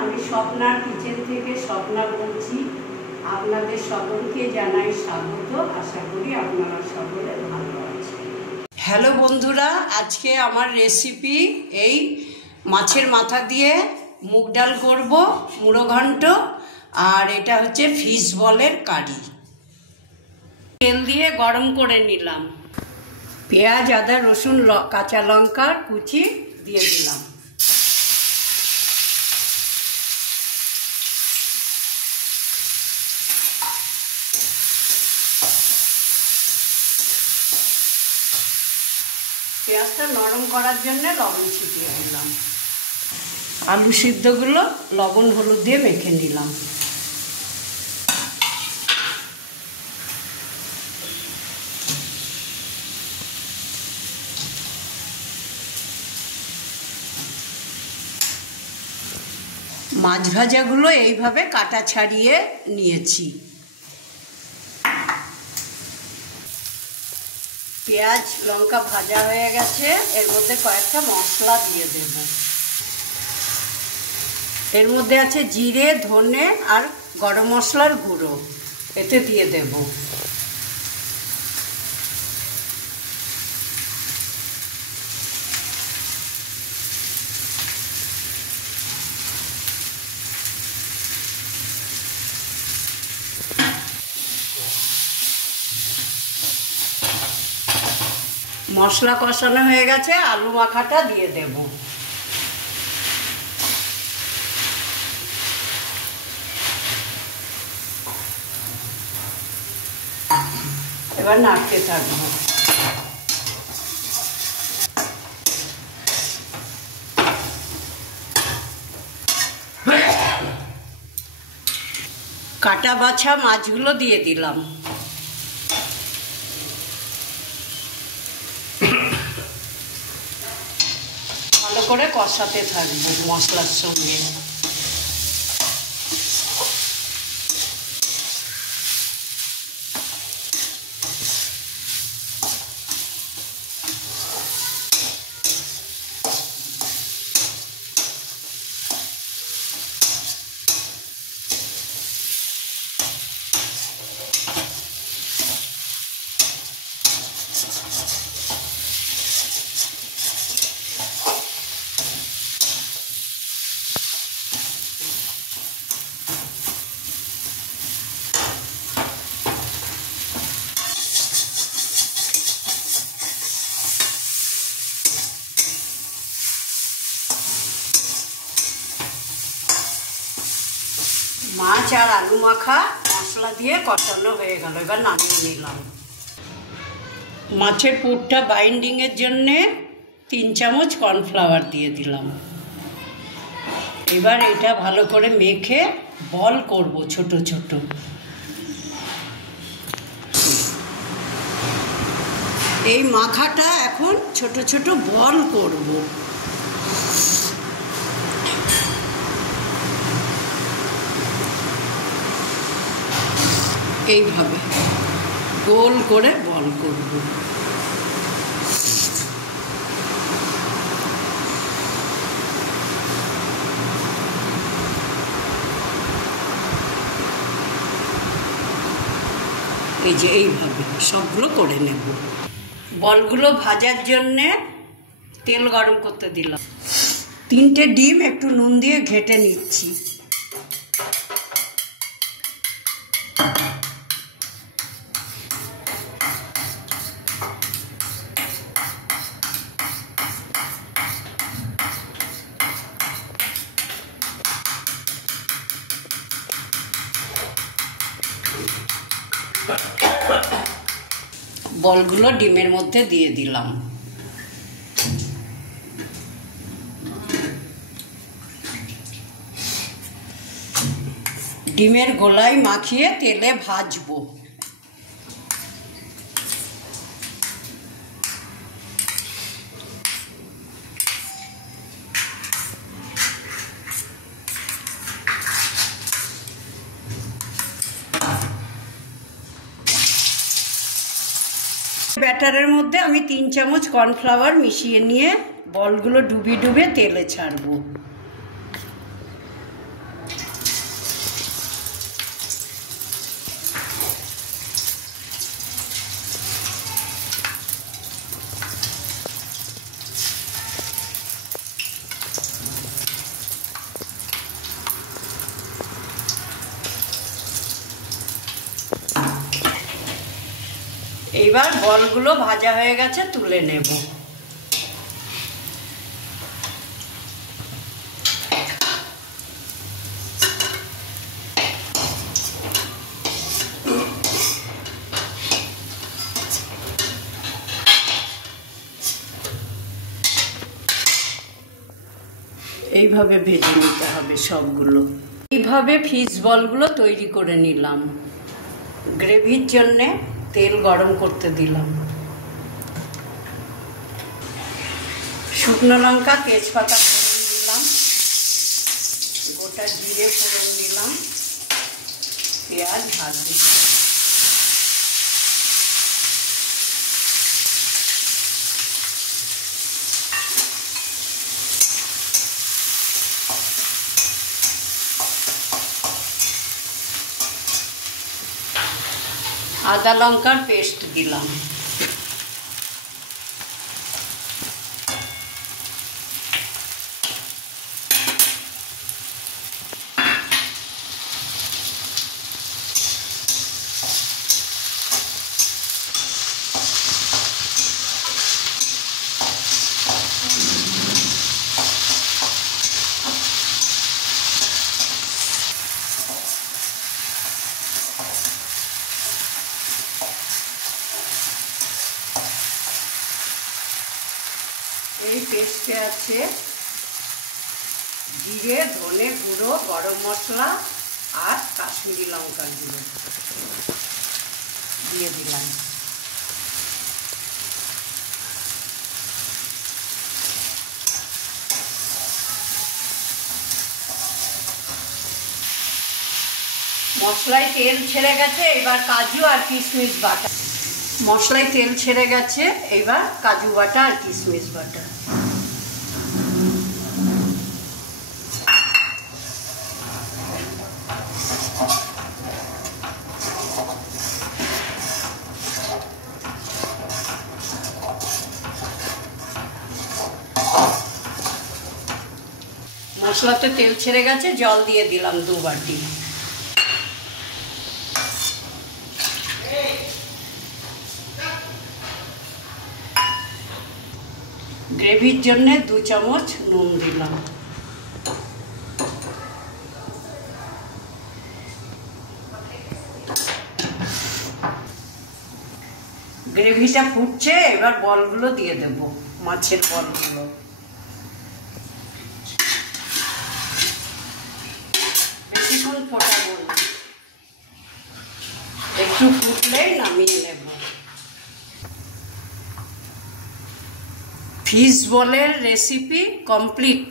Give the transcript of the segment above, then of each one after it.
আমি স্বপ্নার কিচেন থেকে স্বপ্না বলছি। আপনাদের সকলকে জানাই স্বাগত। আশা করি আপনারা সকলে ভালো আছেন। হ্যালো বন্ধুরা, আজকে আমার রেসিপি এই মাছের মাথা দিয়ে মুগ ডাল করব, মুড়ো ঘন্ট, আর এটা হচ্ছে ফিশ বলের কারি। তেল দিয়ে গরম করে নিলাম, পেঁয়াজ, আদা, রসুন, কাঁচা লঙ্কা কুচি দিয়ে দিলাম। পেঁয়াজটা নরম করার জন্য লবণ ছিটিয়ে দিলাম। আলু সিদ্ধগুলো লবণ হলুদ দিয়ে মেখে নিলাম। মাছ ভাজাগুলো এইভাবে কাটা ছাড়িয়ে নিয়েছি। পেঁয়াজ লঙ্কা ভাজা হয়ে গেছে, এর মধ্যে কয়েকটা মশলা দিয়ে দেব। এর মধ্যে আছে জিরে, ধনে আর গরম মশলার গুঁড়ো, এতে দিয়ে দেব। মশলা কষানো হয়ে গেছে, আলু মাখাটা দিয়ে দেব। এবার নাড়তে থাকবো। কাটা বাছা মাছগুলো দিয়ে দিলাম। ভালো করে কষাতে থাকবো মশলার সঙ্গে। মাছ আর আলু মাখা মশলা দিয়ে কষানো হয়ে গেল, এবার নামিয়ে নিলাম। মাছের পুরটা বাইন্ডিংয়ের জন্যে 3 চামচ কর্নফ্লাওয়ার দিয়ে দিলাম। এবার এটা ভালো করে মেখে বল করব ছোট ছোট। এই মাখাটা এখন ছোট ছোট বল করব। এইভাবে গোল করে বল করব। এই যে এইভাবে সবগুলো করে নেব। বলগুলো ভাজার জন্যে তেল গরম করতে দিলাম। 3টে ডিম একটু নুন দিয়ে ঘেটে নিচ্ছি। বলগুলো ডিমের মধ্যে দিয়ে দিলাম। ডিমের গোলায় মাখিয়ে তেলে ভাজবো। ব্যাটারের মধ্যে আমি 3 চামচ কর্নফ্লাওয়ার মিশিয়ে নিয়ে বলগুলো ডুবিয়ে ডুবিয়ে তেলে ছাড়বো। এইবার বলগুলো ভাজা হয়ে গেছে, তুলে নেব। এইভাবে ভেজে নিতে হবে সবগুলো। এইভাবে ফিশ বলগুলো তৈরি করে নিলাম। গ্রেভির জন্যে তেল গরম করতে দিলাম। শুকনো লঙ্কা, তেজপাতা ফোড়ন দিলাম, গোটা জিরে ফোড়ন দিলাম, পেঁয়াজ ভাজ দিলাম। আদা লঙ্কার পেস্ট দিলাম। এই পেস্টে আছে জিরে, ধনে গুঁড়ো, গরম মশলা আর কাশ্মীরি লঙ্কার গুঁড়ো দিয়ে দিলাম। মশলায় তেল ছেড়ে গেছে, এবার কাজু আর কিশমিশ বাটা। মশলায় তেল ছেড়ে গেছে, এবার কাজু বাটা আর কিশমিশ বাটা। মশলাতে তেল ছেড়ে গেছে, জল দিয়ে দিলাম 2 বাটি। গ্রেভির জন্য 2 চামচ নুন দিলাম। গ্রেভিটা ফুটছে, এবার বলগুলো দিয়ে দেব, মাছের বলগুলো। বেশিক্ষণ ফোটাবো না, একটু ফুটলেই নামিয়ে নেব। ফিশ বলের রেসিপি কমপ্লিট।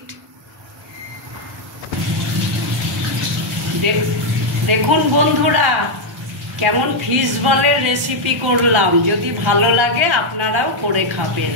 দেখুন বন্ধুরা, কেমন ফিশ বলের রেসিপি করলাম। যদি ভালো লাগে আপনারাও করে খাবেন।